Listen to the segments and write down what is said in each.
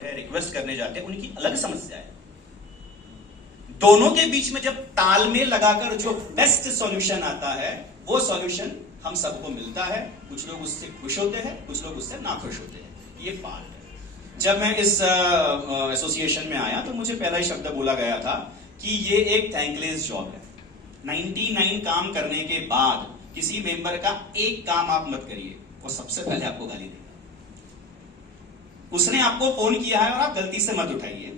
Request करने जाते हैं, उनकी अलग समस्या है। दोनों के बीच में जब तालमेल लगाकर जो बेस्ट सॉल्यूशन आता है, वो सॉल्यूशन हम सबको मिलता है। कुछ लोग उससे खुश होते हैं, कुछ लोग उससे नाखुश होते हैं। ये पार्ट है। जब मैं इस एसोसिएशन में आया तो मुझे पहला ही शब्द बोला गया था कि ये एक थैंकलेस जॉब है। 99 काम करने के बाद किसी मेंबर का एक काम आप मत करिए, वो सबसे पहले आपको गाली देगा। उसने आपको फोन किया है और आप गलती से मत उठाइए,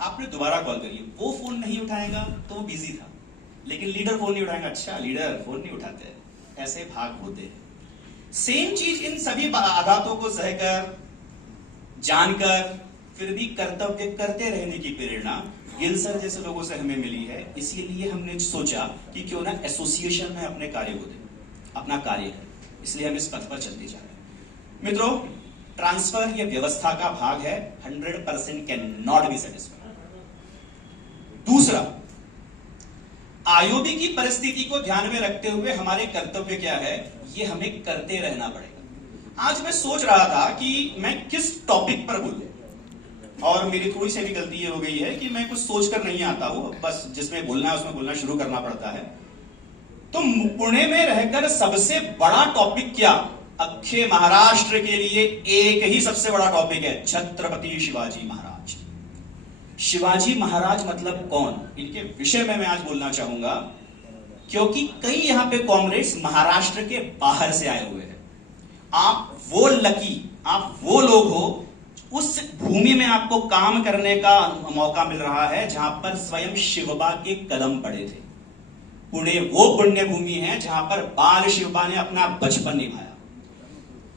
आपने दोबारा कॉल करिए। वो फोन नहीं उठाएगा तो वो बिजी था, लेकिन लीडर फोन नहीं उठाएगा, अच्छा लीडर फोन नहीं उठाते, ऐसे भाग होते हैं। सेम चीज इन सभी आघातों को सहकर, जानकर, फिर भी कर्तव्य करते रहने की प्रेरणा गिल सर जैसे लोगों से हमें मिली है। इसीलिए हमने सोचा कि क्यों ना एसोसिएशन में अपने कार्य को दें, अपना कार्य करें। इसलिए हम इस पथ पर चलते जा रहे हैं। मित्रों, ट्रांसफर ये व्यवस्था का भाग है, 100% कैन नॉट बी सेटिस्फाइड। दूसरा, आईओबी की परिस्थिति को ध्यान में रखते हुए हमारे कर्तव्य क्या है, ये हमें करते रहना पड़ेगा। आज मैं सोच रहा था कि मैं किस टॉपिक पर बोलूं, और मेरी थोड़ी सी भी गलती ये हो गई है कि मैं कुछ सोचकर नहीं आता हूं, बस जिसमें बोलना है उसमें बोलना शुरू करना पड़ता है। तो पुणे में रहकर सबसे बड़ा टॉपिक क्या, अक्षय महाराष्ट्र के लिए एक ही सबसे बड़ा टॉपिक है, छत्रपति शिवाजी महाराज। शिवाजी महाराज मतलब कौन, इनके विषय में मैं आज बोलना चाहूंगा, क्योंकि कई यहां पे कॉमरेड्स महाराष्ट्र के बाहर से आए हुए हैं। आप वो लकी, आप वो लोग हो, उस भूमि में आपको काम करने का मौका मिल रहा है जहां पर स्वयं शिवबा के कदम पड़े थे। पुणे वो पुण्य भूमि है जहां पर बाल शिवबा ने अपना बचपन निभाया,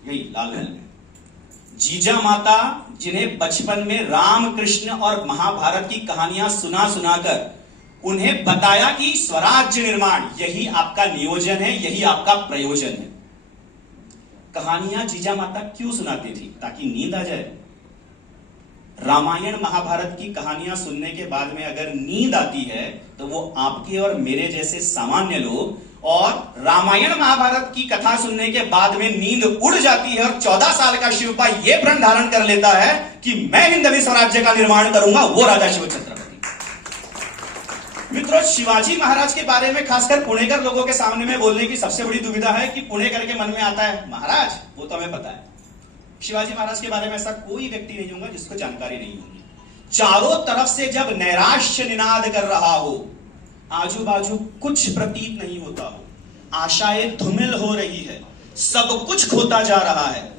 यही लालगढ़ में। जीजा माता, जिन्हें बचपन में राम कृष्ण और महाभारत की कहानियां सुना सुनाकर उन्हें बताया कि स्वराज्य निर्माण यही आपका नियोजन है, यही आपका प्रयोजन है। कहानियां जीजा माता क्यों सुनाती थी, ताकि नींद आ जाए। रामायण महाभारत की कहानियां सुनने के बाद में अगर नींद आती है तो वो आपके और मेरे जैसे सामान्य लोग, और रामायण महाभारत की कथा सुनने के बाद में नींद उड़ जाती है और 14 साल का शिवबा ये प्रण धारण कर लेता है कि मैं हिंदवी स्वराज्य का निर्माण करूंगा, वो राजा शिव छत्रपति। मित्रों, शिवाजी महाराज के बारे में खासकर पुणेकर लोगों के सामने में बोलने की सबसे बड़ी दुविधा है कि पुणेकर के मन में आता है महाराज, वो तो हमें पता है। शिवाजी महाराज के बारे में ऐसा कोई व्यक्ति नहीं होगा जिसको जानकारी नहीं होगी। चारों तरफ से जब नैराश्य निनाद कर रहा हो, आजू बाजू कुछ प्रतीत नहीं होता हो, आशाएं धूमिल हो रही है, सब कुछ खोता जा रहा है,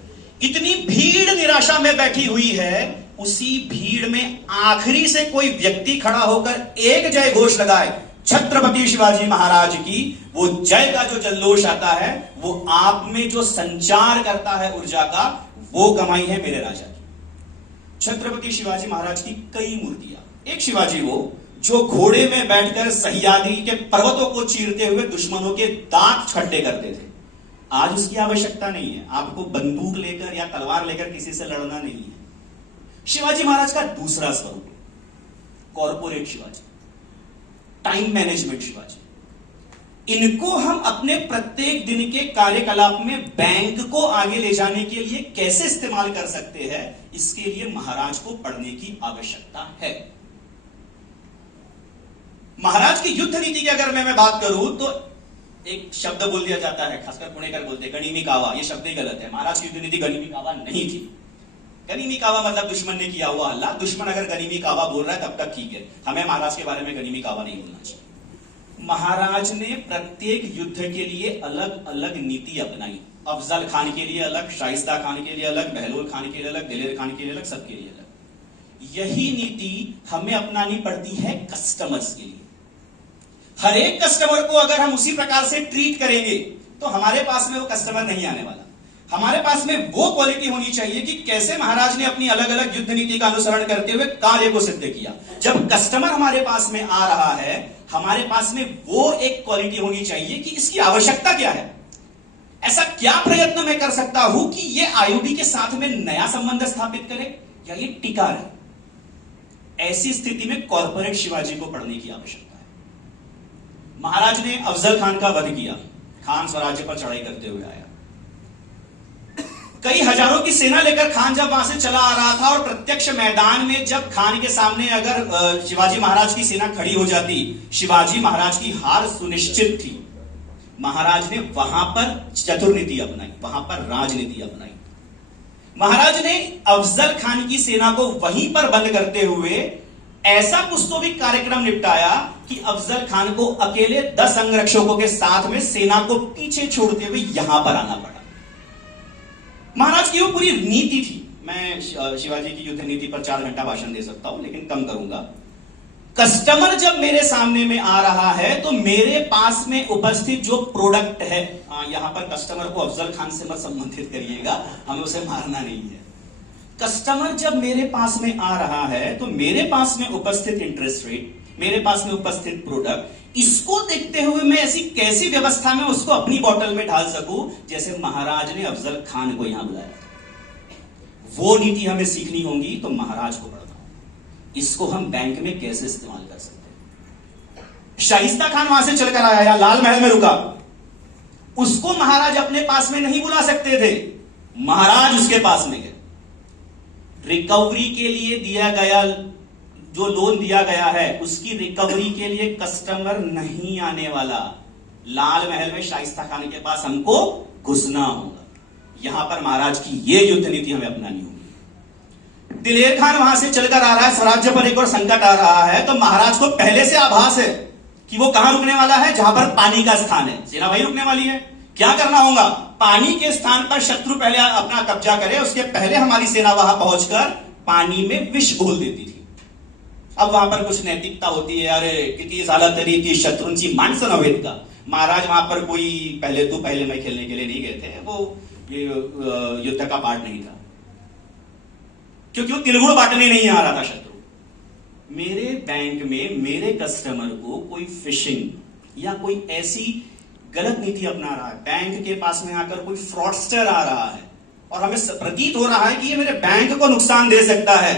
इतनी भीड़ निराशा में बैठी हुई है, उसी भीड़ में आखिरी से कोई व्यक्ति खड़ा होकर एक जय घोष लगाए छत्रपति शिवाजी महाराज की, वो जय का जो जल्लोष आता है, वो आप में जो संचार करता है ऊर्जा का, वो कमाई है मेरे राजा की। छत्रपति शिवाजी महाराज की कई मूर्तियां, एक शिवाजी वो जो घोड़े में बैठकर सह्याद्री के पर्वतों को चीरते हुए दुश्मनों के दांत छट्टे करते थे। आज उसकी आवश्यकता नहीं है, आपको बंदूक लेकर या तलवार लेकर किसी से लड़ना नहीं है। शिवाजी महाराज का दूसरा स्वरूप corporate Shivaji, time management Shivaji. इनको हम अपने प्रत्येक दिन के कार्यकलाप में बैंक को आगे ले जाने के लिए कैसे इस्तेमाल कर सकते हैं, इसके लिए महाराज को पढ़ने की आवश्यकता है। महाराज की युद्ध नीति की अगर मैं बात करूं तो एक शब्द बोल दिया जाता है, खासकर पुणेकर बोलते हैं गणिमी कावा। ये शब्द ही गलत है। महाराज की युद्ध नीति गणिमी कावा नहीं थी। गणिमी कावा मतलब दुश्मन ने किया हुआ हल्ला। दुश्मन अगर गणिमी कावा बोल रहा है तब तक ठीक है, हमें महाराज के बारे में गणिमी कावा नहीं बोलना चाहिए। महाराज ने प्रत्येक युद्ध के लिए अलग अलग नीति अपनाई। अफजल खान के लिए अलग, शाइस्ता खान के लिए अलग, बहलोल खान के लिए अलग, दिलेर खान के लिए अलग, सबके लिए अलग। यही नीति हमें अपनानी पड़ती है कस्टमर्स के लिए। हर एक कस्टमर को अगर हम उसी प्रकार से ट्रीट करेंगे तो हमारे पास में वो कस्टमर नहीं आने वाला। हमारे पास में वो क्वालिटी होनी चाहिए कि कैसे महाराज ने अपनी अलग अलग युद्ध नीति का अनुसरण करते हुए कार्य को सिद्ध किया। जब कस्टमर हमारे पास में आ रहा है, हमारे पास में वो एक क्वालिटी होनी चाहिए कि इसकी आवश्यकता क्या है, ऐसा क्या प्रयत्न मैं कर सकता हूं कि ये आईओबी के साथ में नया संबंध स्थापित करे या ये टिका रहे। ऐसी स्थिति में कॉर्पोरेट शिवाजी को पढ़ने की आवश्यकता है। महाराज ने अफजल खान का वध किया, खान स्वराज्य पर चढ़ाई करते हुए आया। कई हजारों की सेना लेकर खान जब वहां से चला आ रहा था और प्रत्यक्ष मैदान में जब खान के सामने अगर शिवाजी महाराज की सेना खड़ी हो जाती, शिवाजी महाराज की हार सुनिश्चित थी। महाराज ने वहां पर चतुर नीति अपनाई, वहां पर राजनीति अपनाई। महाराज ने अफजल खान की सेना को वहीं पर बंद करते हुए ऐसा कुछ तो भी कार्यक्रम निपटाया कि अफजल खान को अकेले 10 अंगरक्षकों के साथ में सेना को पीछे छोड़ते हुए यहां पर आना पड़ा। महाराज की वो पूरी नीति थी। मैं शिवाजी की युद्ध नीति पर 4 घंटा भाषण दे सकता हूं, लेकिन कम करूंगा। कस्टमर जब मेरे सामने में आ रहा है तो मेरे पास में उपस्थित जो प्रोडक्ट है, यहां पर कस्टमर को अफजल खान से मत संबंधित करिएगा, हमें उसे मारना नहीं है। कस्टमर जब मेरे पास में आ रहा है तो मेरे पास में उपस्थित इंटरेस्ट रेट, मेरे पास में उपस्थित प्रोडक्ट, इसको देखते हुए मैं ऐसी कैसी व्यवस्था में उसको अपनी बोतल में ढाल सकूं जैसे महाराज ने अफजल खान को यहां बुलाया। वो नीति हमें सीखनी होगी तो महाराज को पढ़ना। इसको हम बैंक में कैसे इस्तेमाल कर सकते हैं? शाइस्ता खान वहां से चलकर आया, लाल महल में रुका, उसको महाराज अपने पास में नहीं बुला सकते थे, महाराज उसके पास में गए। रिकवरी के लिए दिया गया जो लोन दिया गया है उसकी रिकवरी के लिए कस्टमर नहीं आने वाला। लाल महल में शाइस्ता खान के पास हमको घुसना होगा। यहां पर महाराज की यह युद्ध नीति हमें अपनानी होगी। दिलेर खान वहां से चलकर आ रहा है, स्वराज्य पर एक और संकट आ रहा है, तो महाराज को पहले से आभास है कि वो कहां रुकने वाला है, जहां पर पानी का स्थान है, सेना वहीं रुकने वाली है। क्या करना होगा? पानी के स्थान पर शत्रु पहले अपना कब्जा करे, उसके पहले हमारी सेना वहां पहुंचकर पानी में विष घोल देती थी। अब वहां पर कुछ नैतिकता होती है, अरे किती झाला तरी ती शत्रूंची माणसं नव्हेत का। महाराज वहां पर कोई पहले मैं खेलने के लिए नहीं गए थे, वो युद्ध का पार्ट नहीं था, क्योंकि वो तिलगुड़ बांटने नहीं आ रहा था शत्रु। मेरे बैंक में मेरे कस्टमर को कोई फिशिंग या कोई ऐसी गलत नीति अपना रहा है, बैंक के पास में आकर कोई फ्रॉडस्टर आ रहा है और हमें प्रतीत हो रहा है कि ये मेरे बैंक को नुकसान दे सकता है।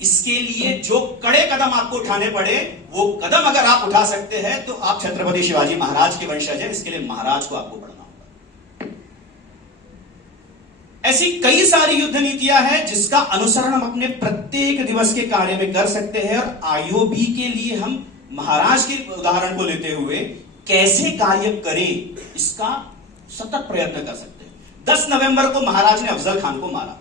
इसके लिए जो कड़े कदम आपको उठाने पड़े, वो कदम अगर आप उठा सकते हैं तो आप छत्रपति शिवाजी महाराज के वंशज हैं। इसके लिए महाराज को आपको पढ़ना होगा। ऐसी कई सारी युद्ध नीतियां हैं जिसका अनुसरण हम अपने प्रत्येक दिवस के कार्य में कर सकते हैं, और आईओबी के लिए हम महाराज के उदाहरण को लेते हुए कैसे कार्य करें इसका सतत प्रयत्न कर सकते हैं। 10 नवंबर को महाराज ने अफजल खान को मारा।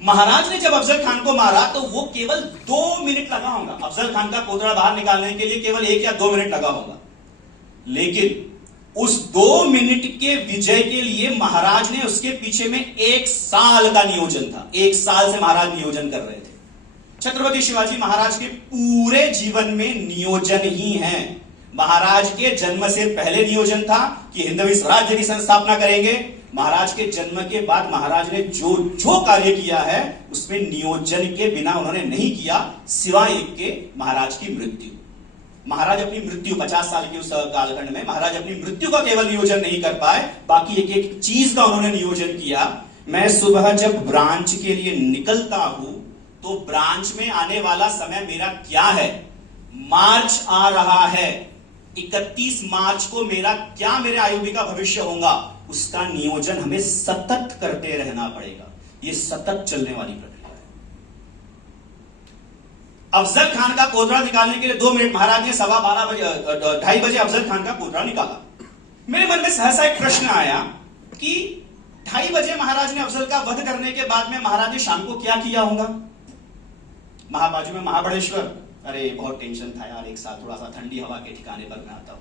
महाराज ने जब अफजल खान को मारा तो वो केवल 2 मिनट लगा होगा, अफजल खान का कोतरा बाहर निकालने के लिए केवल 1 या 2 मिनट लगा होगा। लेकिन उस 2 मिनट के विजय के लिए महाराज ने उसके पीछे में 1 साल का नियोजन था। 1 साल से महाराज नियोजन कर रहे थे। छत्रपति शिवाजी महाराज के पूरे जीवन में नियोजन ही है। महाराज के जन्म से पहले नियोजन था कि हिंदवी स्वराज्य की स्थापना करेंगे। महाराज के जन्म के बाद महाराज ने जो जो कार्य किया है उसमें नियोजन के बिना उन्होंने नहीं किया, सिवाय एक के महाराज की मृत्यु। महाराज अपनी मृत्यु 50 साल के उस कालखंड में महाराज अपनी मृत्यु का केवल नियोजन नहीं कर पाए, बाकी एक एक चीज का उन्होंने नियोजन किया। मैं सुबह जब ब्रांच के लिए निकलता हूं तो ब्रांच में आने वाला समय मेरा क्या है, मार्च आ रहा है, 31 मार्च को मेरा क्या मेरे आईओबी का भविष्य होगा, उसका नियोजन हमें सतत करते रहना पड़ेगा। यह सतत चलने वाली प्रक्रिया है। अफजल खान का कोतरा निकालने के लिए 2 मिनट महाराज ने 12:15 बजे 2:30 बजे अफजल खान का कोतरा निकाला। मेरे मन में सहसा एक प्रश्न आया कि 2:30 बजे महाराज ने अफजल का वध करने के बाद में महाराज ने शाम को क्या किया होगा। महाबाजू में महाबलेश्वर, अरे बहुत टेंशन था यार, एक साथ थोड़ा सा ठंडी हवा के ठिकाने पर मैं आता हूं।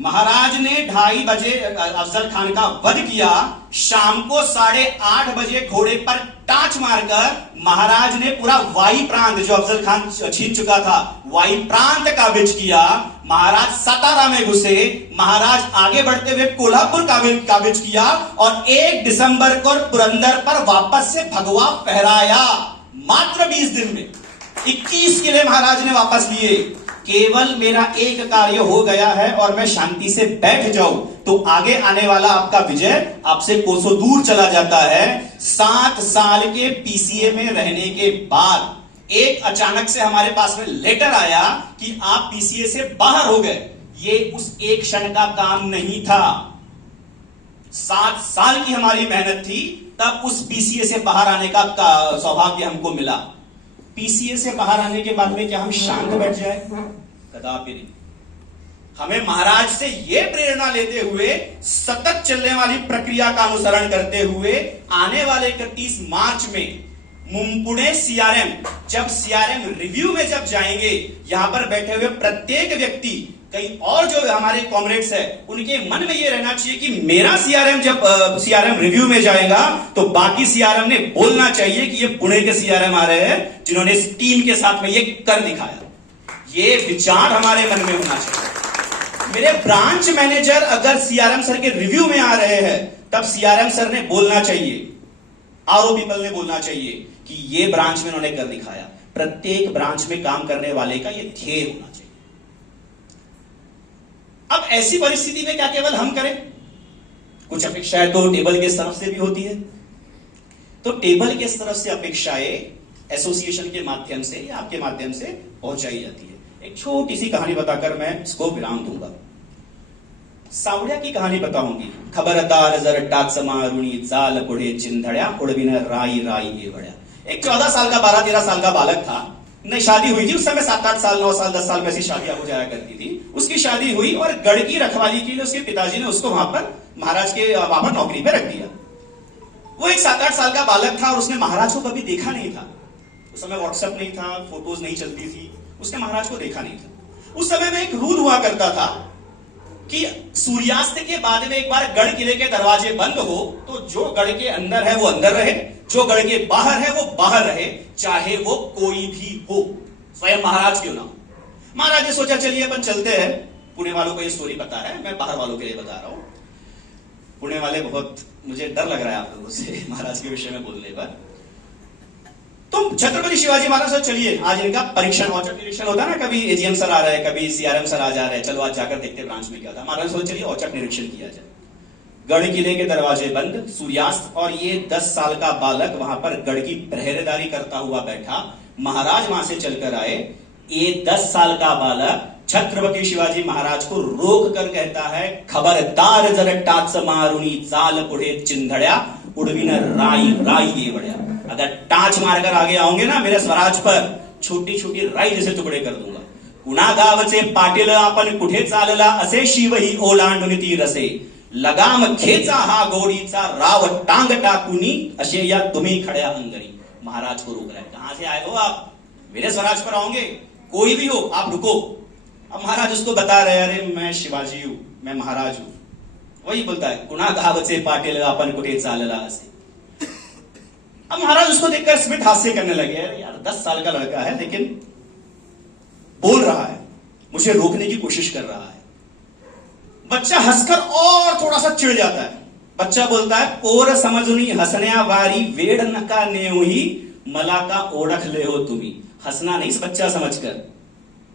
महाराज ने 2:30 बजे अफजल खान का वध किया। शाम को 8:30 बजे घोड़े पर टांच मारकर महाराज ने पूरा वाई प्रांत जो अफजल खान छीन चुका था, वाई प्रांत काबिज किया। महाराज सातारा में घुसे। महाराज आगे बढ़ते हुए कोल्हापुर काबिज किया और 1 दिसंबर को पुरंदर पर वापस से भगवा फहराया। मात्र 20 दिन में 21 किले महाराज ने वापस लिए। केवल मेरा एक कार्य हो गया है और मैं शांति से बैठ जाऊं तो आगे आने वाला आपका विजय आपसे कोसों दूर चला जाता है। 7 साल के पीसीए में रहने के बाद एक अचानक से हमारे पास में लेटर आया कि आप पीसीए से बाहर हो गए। ये उस एक क्षण का काम नहीं था। 7 साल की हमारी मेहनत थी, तब उस पीसीए से बाहर आने का सौभाग्य हमको मिला। पीसीए से बाहर आने के बाद में क्या हम शांत बैठ जाए? कदापि नहीं। हमें महाराज से यह प्रेरणा लेते हुए, सतत चलने वाली प्रक्रिया का अनुसरण करते हुए, आने वाले 31 मार्च में मुंपुणे सीआरएम, जब सीआरएम रिव्यू में जब जाएंगे, यहां पर बैठे हुए प्रत्येक व्यक्ति, कई और जो हमारे कॉमरेड्स है, उनके मन में यह रहना चाहिए कि मेरा सीआरएम जब सीआरएम रिव्यू में जाएगा तो बाकी सीआरएम ने बोलना चाहिए कि ये पुणे के सीआरएम आ रहे हैं जिन्होंने इस टीम के साथ में ये कर दिखाया। ये विचार हमारे मन में होना चाहिए। मेरे ब्रांच मैनेजर अगर सीआरएम सर के रिव्यू में आ रहे हैं, तब सीआरएम सर ने बोलना चाहिए, आरओ पीपल ने बोलना चाहिए कि ये ब्रांच में उन्होंने कर दिखाया। प्रत्येक ब्रांच में काम करने वाले का ये ध्येय होना चाहिए। अब ऐसी परिस्थिति में क्या केवल हम करें? कुछ अपेक्षाएं तो टेबल के तरफ से भी होती है। तो टेबल के तरफ से अपेक्षाएं एसोसिएशन के माध्यम से या आपके माध्यम से पहुंचाई जाती है। एक छोटी सी कहानी बताकर मैं इसको विराम दूंगा। सावड्या की कहानी बताऊंगी। खबरदार जर टाच मारुणी जाल पुढे चिंधड्या, उड़विन राई राई एवड्या। एक 14 साल का 12-13 साल का बालक था, नहीं शादी हुई थी उस समय। 7-8 साल 9 साल 10 साल में ऐसी शादियां हो जाया करती थी। उसकी शादी हुई और गढ़ की रखवाली के लिए उसके पिताजी ने उसको वहां पर महाराज के वहां पर नौकरी पे रख दिया। वो एक 7-8 साल का बालक था और उसने महाराज को कभी देखा नहीं था। उस समय व्हाट्सएप नहीं था, फोटोज नहीं चलती थी, उसने महाराज को देखा नहीं था। उस समय में एक रूल हुआ करता था कि सूर्यास्त के बाद में एक बार गढ़ किले के दरवाजे बंद हो तो जो गढ़ के अंदर है वो अंदर रहे, जो गढ़ के बाहर है वो बाहर रहे, चाहे वो कोई भी हो, स्वयं महाराज क्यों ना हो। महाराज ने सोचा चलिए अपन चलते हैं। पुणे वालों को ये स्टोरी पता है, मैं बाहर वालों के लिए बता रहा हूं। पुणे वाले बहुत, मुझे डर लग रहा है आप लोगों से महाराज के विषय में बोलने पर। तो छत्रपति शिवाजी महाराज से चलिए, आज इनका परीक्षण औचक निरीक्षण होता है ना, कभी एजीएम सर आ रहे हैं, कभी सीआरएम सर आ जा रहे हैं, चलो आज जाकर देखते ब्रांच में क्या था। महाराज सोच चलिए औचक निरीक्षण किया जाए। गढ़ किले के दरवाजे बंद, सूर्यास्त, और ये 10 साल का बालक वहां पर गढ़ की पहरेदारी करता हुआ बैठा। महाराज वहां से चलकर आए। ये 10 साल का बालक छत्रपति शिवाजी महाराज को रोक कर कहता है, खबरदार जर टाच मारुणी जाल पुढे चिंधड्या, उड़विन राई राई ये बढ़िया। अगर टाच मारकर आगे आओगे ना मेरे स्वराज पर, छोटी छोटी राई जैसे टुकड़े कर दूंगा। कुणा गावचे पाटील आपण कुठे चालला, असे शिव ही ओलांडून ती रसे, लगाम खेचा हा गोडीचा, राव टांग टाकुनी, असे या तुम्ही खड्या अंगणी। महाराज को रोक रहा है, कहां से आए हो आप? मेरे स्वराज पर आओगे, कोई भी हो आप रुको। अब महाराज उसको बता रहे, अरे मैं शिवाजी हूं, मैं महाराज हूं। वही बोलता है, कुणा गावचे पाटील आपण कुठे चालला असे। अब महाराज उसको देखकर स्मित हास्य करने लगे, यार 10 साल का लड़का है लेकिन बोल रहा है, मुझे रोकने की कोशिश कर रहा है। बच्चा हंसकर और थोड़ा सा चिढ़ जाता है। बच्चा बोलता है, पोर समजुनी हसण्या वारी, वेड नका नेऊही, मला का ओळख ले हो तुम्ही। हंसना नहीं बच्चा समझकर,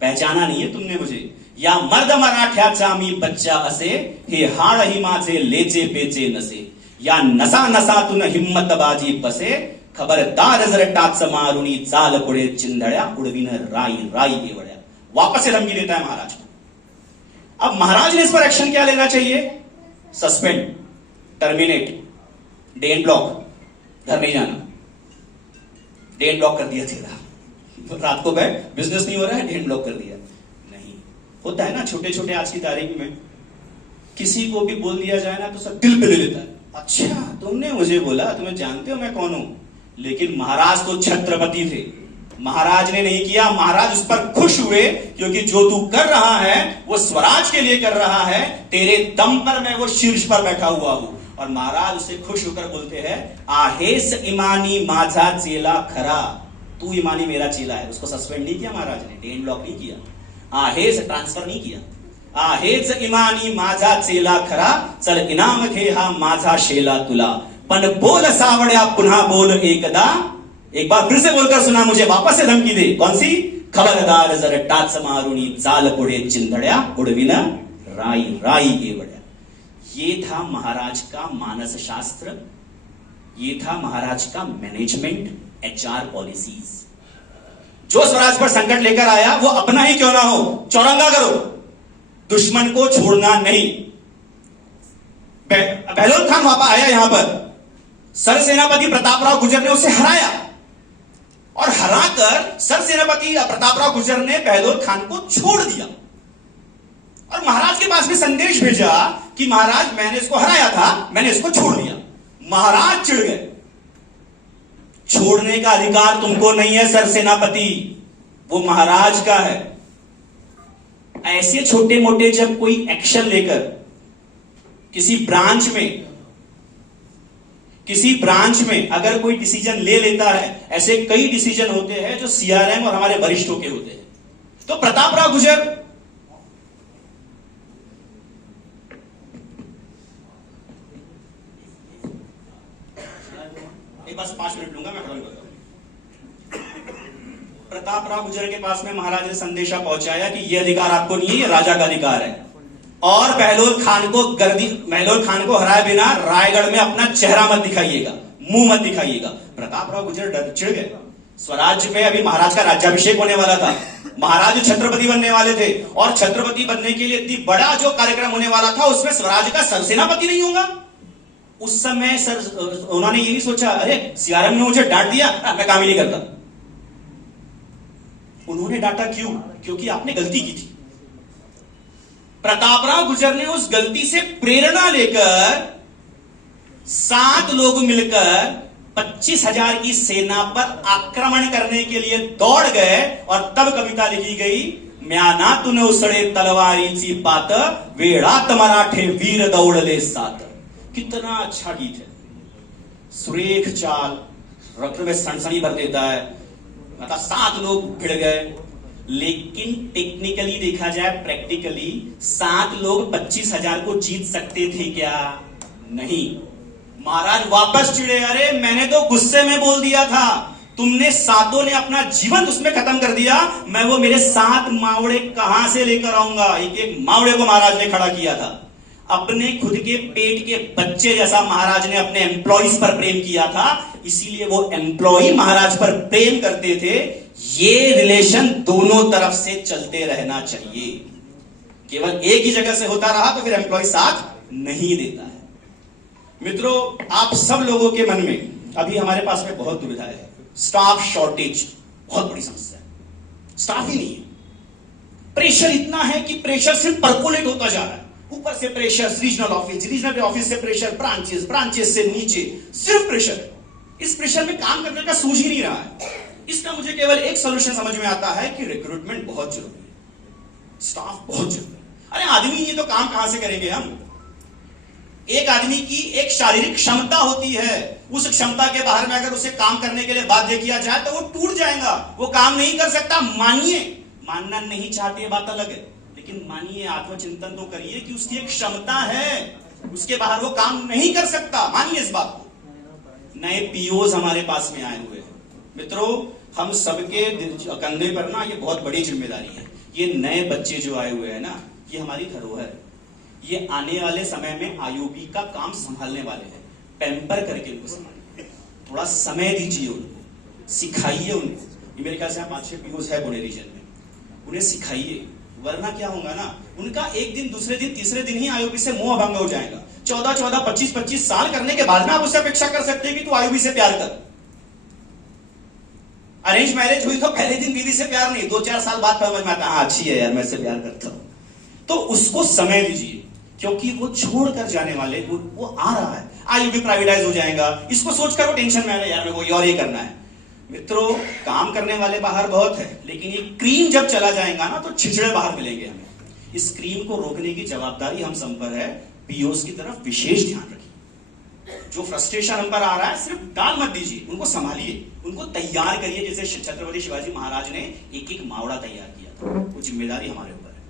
पहचाना नहीं है तुमने मुझे। या मर्द मराठ्याचा मी बच्चा असे, हे हाड ही माझे लेचे पेचे नसे, या नसा नसातून हिम्मत बाजी बसे, खबरदार जर टाच मारुणी चाल पुढे चिंधड्या, उड़विन राई राई एवड्या। वापस से धमकी देता है महाराज को। अब महाराज ने इस पर एक्शन क्या लेना चाहिए? Suspend, terminate, day and block, घर नहीं जाना। डे एंड ब्लॉक कर दिया तेरा, तो रात को बैठ, बिजनेस नहीं हो रहा है, डे एंड ब्लॉक कर दिया। नहीं होता है ना, छोटे छोटे आज की तारीख में किसी को भी बोल दिया जाए ना तो सब दिल पे ले लेता है। अच्छा तुमने मुझे बोला, तुम्हें जानते हो मैं कौन हूं? लेकिन महाराज तो छत्रपति थे, महाराज ने नहीं किया। महाराज उस पर खुश हुए क्योंकि जो तू कर रहा है वो स्वराज के लिए कर रहा है, तेरे दम पर मैं वो शीर्ष पर बैठा हुआ हूं। और महाराज उसे खुश होकर बोलते हैं, आहेस इमानी माझा चेला खरा, तू इमानी मेरा चेला है। उसको सस्पेंड नहीं किया महाराज ने, डे एंड ब्लॉक नहीं किया, आहेस ट्रांसफर नहीं किया। आहेच इमानी माझा चेला खरा, चल इनाम घे हा माझा शेला तुला, पण बोल सावड्या पुन्हा बोल एकदा, एक बार फिर से बोलकर सुना मुझे, वापस से धमकी दे। कौन सी? खबरदार जर टाच मारुणी चाल पुढे चिंधड्या, उड़विन राई राई एवड्या। ये था महाराज का मानस शास्त्र, ये था महाराज का मैनेजमेंट, एचआर पॉलिसीज। जो स्वराज पर संकट लेकर आया वो अपना ही क्यों ना हो, चौरंगा करो, दुश्मन को छोड़ना नहीं। बहलोल खान वापस आया यहां पर, सरसेनापति प्रतापराव गुर्जर ने उसे हराया और हराकर सरसेनापति प्रतापराव गुर्जर ने बहलोल खान को छोड़ दिया और महाराज के पास में संदेश भेजा कि महाराज मैंने इसको हराया था, मैंने इसको छोड़ दिया। महाराज चिढ़ गए। छोड़ने का अधिकार तुमको नहीं है सरसेनापति, वो महाराज का है। ऐसे छोटे मोटे जब कोई एक्शन लेकर किसी ब्रांच में अगर कोई डिसीजन ले लेता है, ऐसे कई डिसीजन होते हैं जो सीआरएम और हमारे वरिष्ठों के होते हैं। तो प्रतापराव गुर्जर बस 5 मिनट लूंगा, मैं खत्म करता हूं। प्रतापराव गुर्जर के पास में महाराज ने संदेशा पहुंचाया कि यह अधिकार आपको नहीं है, यह राजा का अधिकार है और बहलोल खान को हराए बिना रायगढ़ में अपना चेहरा मत दिखाइएगा, मुंह मत दिखाइएगा। प्रतापराव गुर्जर चिढ़ गए। स्वराज्य में अभी महाराज का राज्याभिषेक होने वाला था, महाराज छत्रपति बनने वाले थे और छत्रपति बनने के लिए इतनी बड़ा जो कार्यक्रम होने वाला था उसमें स्वराज का सरसेनापति नहीं होगा। उस समय सर उन्होंने ये नहीं सोचा अरे सीआरएम ने मुझे डांट दिया, मैं काम ही नहीं करता। उन्होंने डांटा क्यों? क्योंकि आपने गलती की थी। प्रतापराव गुर्जर ने उस गलती से प्रेरणा लेकर 7 लोग मिलकर 25,000 की सेना पर आक्रमण करने के लिए दौड़ गए और तब कविता लिखी गई, म्याना तूने उसड़े तलवारीची पात, वेड़ात मराठे वीर दौड़ले सात। कितना अच्छा गीत है, सुरेख चाल, रक्त में सनसनी भर देता है। मतलब 7 लोग भिड़ गए, लेकिन टेक्निकली देखा जाए, प्रैक्टिकली 7 लोग 25,000 को जीत सकते थे क्या? नहीं। महाराज वापस चिढ़े, अरे मैंने तो गुस्से में बोल दिया था, तुमने 7 ने अपना जीवन उसमें खत्म कर दिया, मैं वो मेरे 7 मावड़े कहां से लेकर आऊंगा? एक मावड़े को महाराज ने खड़ा किया था। अपने खुद के पेट के बच्चे जैसा महाराज ने अपने एम्प्लॉइज पर प्रेम किया था, इसीलिए वो एम्प्लॉई महाराज पर प्रेम करते थे। ये रिलेशन दोनों तरफ से चलते रहना चाहिए। केवल एक ही जगह से होता रहा तो फिर एम्प्लॉय साथ नहीं देता है। मित्रों, आप सब लोगों के मन में अभी हमारे पास में बहुत दुविधा है। स्टाफ शॉर्टेज बहुत बड़ी समस्या है, स्टाफ ही नहीं है। प्रेशर इतना है कि प्रेशर सिर्फ परकोलेट होता जा रहा है। ऊपर से प्रेशर रीजनल ऑफिस से प्रेशर, ब्रांचेस से नीचे सिर्फ प्रेशर है। इस प्रेशर में काम करने का सूझ ही नहीं रहा है। इसका मुझे केवल एक सॉल्यूशन समझ में आता है कि रिक्रूटमेंट बहुत जरूरी है, स्टाफ बहुत जरूरी है। अरे आदमी ये तो काम कहां से करेंगे हम? एक आदमी की एक शारीरिक क्षमता होती है, उस क्षमता के बाहर में अगर उसे काम करने के लिए बाध्य किया जाए तो वो टूट जाएगा, वो काम नहीं कर सकता। मानिए, मानना नहीं चाहते बात अलग है, लेकिन मानिए, आत्मचिंतन तो करिए कि उसकी एक क्षमता है, उसके बाहर वो काम नहीं कर सकता। मानिए इस बात को। नए पीओज हमारे पास में आए हुए हैं। मित्रों, हम सबके कंधे पर ना ये बहुत बड़ी जिम्मेदारी है। ये नए बच्चे जो आए हुए हैं ना, ये हमारी धरोहर है। ये आने वाले समय में आईओबी का काम संभालने वाले हैं। पैम्पर करके उनको संभालिए, थोड़ा समय दीजिए, उनको सिखाइए। उनको ये मेरे ख्याल से 5-6 पीओज है पुणे रीजन में, उन्हें सिखाइए। वरना क्या होगा ना, उनका एक दिन, दूसरे दिन, तीसरे दिन ही आईओबी से मोह भंग हो जाएगा। 14, 25 साल करने के बाद में आप उससे अपेक्षा कर सकते हैं कि तू आईओबी से प्यार कर। अरेंज मैरिज हुई तो पहले दिन बीवी से प्यार नहीं, 2-4 साल बाद समझ में आता, हाँ अच्छी है यार, मैं इससे प्यार करता हूं। तो उसको समय दीजिए, क्योंकि वो छोड़कर जाने वाले, वो आ रहा है। आईओबी प्राइवेटाइज हो जाएगा, इसको सोचकर वो टेंशन में आ रहा है, यार मेरे को और ये करना है। मित्रों, काम करने वाले बाहर बहुत है, लेकिन ये क्रीम जब चला जाएगा ना तो छिछड़े बाहर मिलेंगे हमें। इस क्रीम को रोकने की जवाबदारी हम सब पर है। पीओस की तरफ विशेष ध्यान रखिए। जो फ्रस्ट्रेशन हम पर आ रहा है, सिर्फ डाल मत दीजिए, उनको संभालिए, उनको तैयार करिए। जैसे छत्रपति शिवाजी महाराज ने एक मावड़ा तैयार किया था, वो जिम्मेदारी हमारे ऊपर है।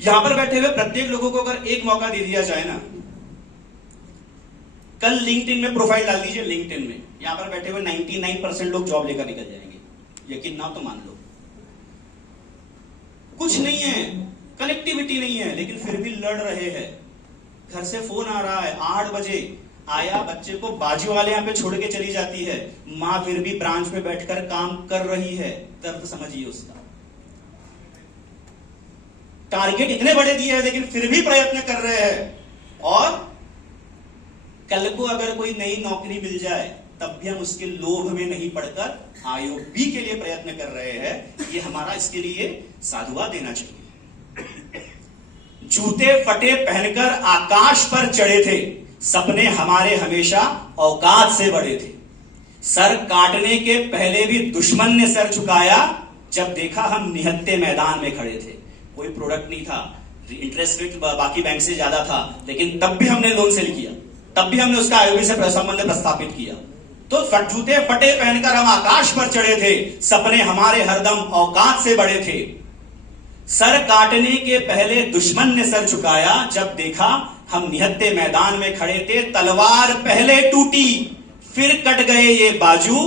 यहां पर बैठे हुए प्रत्येक लोगों को अगर एक मौका दे दिया जाए ना, कल लिंक्डइन में प्रोफाइल डाल दीजिए। लिंक्डइन में यहां पर बैठे हुए 99% लोग जॉब लेकर निकल जाएंगे। यकीन ना तो मान लो। कुछ नहीं है, कनेक्टिविटी नहीं है, लेकिन फिर भी लड़ रहे हैं। घर से फोन आ रहा है, 8 बजे आया, बच्चे को बाजू वाले यहां पे छोड़ के चली जाती है, मां फिर भी ब्रांच में बैठकर काम कर रही है। दर्द समझिए उसका। टारगेट इतने बड़े दिए हैं, लेकिन फिर भी प्रयत्न कर रहे हैं। और कल को अगर कोई नई नौकरी मिल जाए तब भी हम उसके लोभ में नहीं पड़कर आईओबी के लिए प्रयत्न कर रहे हैं। ये हमारा इसके लिए साधुवाद देना चाहिए। जूते फटे पहनकर आकाश पर चढ़े थे, सपने हमारे हमेशा औकात से बड़े थे। सर काटने के पहले भी दुश्मन ने सर झुकाया, जब देखा हम निहत्ते मैदान में खड़े थे। कोई प्रोडक्ट नहीं था, इंटरेस्ट रेट बाकी बैंक से ज्यादा था, लेकिन तब भी हमने लोन सेल किया, तब भी हमने उसका आईओबी से संबंध प्रस्तापित किया। तो जूते फटे पहनकर हम आकाश पर चढ़े थे, सपने हमारे हरदम औकात से बड़े थे। सर काटने के पहले दुश्मन ने सर झुकाया, जब देखा हम निहत्ते मैदान में खड़े थे। तलवार पहले टूटी फिर कट गए ये बाजू,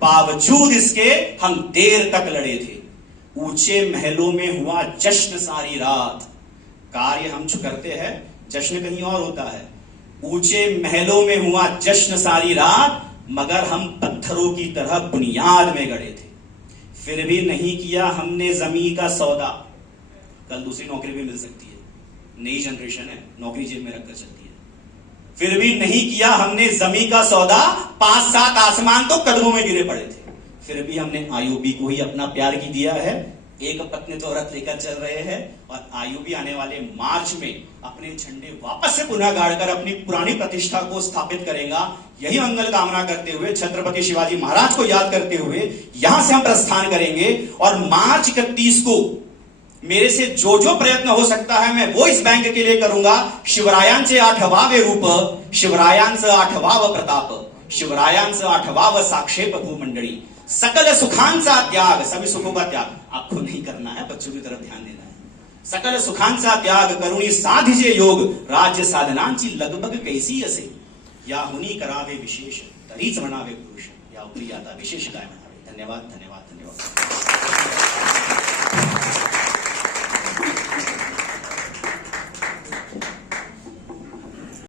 बावजूद इसके हम देर तक लड़े थे। ऊंचे महलों में हुआ जश्न सारी रात, कार्य हम जो करते हैं जश्न कहीं और होता है। ऊंचे महलों में हुआ जश्न सारी रात, मगर हम पत्थरों की तरह बुनियाद में गड़े थे। फिर भी नहीं किया हमने जमीन का सौदा। कल दूसरी नौकरी भी मिल सकती है, नई जनरेशन है, नौकरी जेब में रखकर चलती है। फिर भी नहीं किया हमने जमीन का सौदा, 5-7 आसमान तो कदमों में गिरे पड़े थे। फिर भी हमने आईओबी को ही अपना प्यार की दिया है। एक पत्नी तो रथ लेकर चल रहे हैं और आईओबी आने वाले मार्च में अपने झंडे वापस से पुनः गाड़कर अपनी पुरानी प्रतिष्ठा को स्थापित करेगा। यही मंगल कामना करते हुए, छत्रपति शिवाजी महाराज को याद करते हुए यहां से हम प्रस्थान करेंगे। और मार्च 31 को मेरे से जो जो प्रयत्न हो सकता है मैं वो इस बैंक के लिए करूंगा। शिवरायांचे 8वावे रूप, शिवरायांचं 8वाव प्रताप, शिवरायांचं 8वाव साक्षेप भूमंडळी। सकल सुखांचा त्याग, सभी सुखों का त्याग आपको नहीं करना है, बच्चों की तरफ ध्यान देना है। सकल सुखांचा त्याग करुणी साधिजे योग, राज्य साधनांची लगबग कैसी असे, याहुनी करावे विशेष तरीच म्हणावे पुरुष, या उपरी आता विशेष काय म्हणावे। धन्यवाद धन्यवाद धन्यवाद।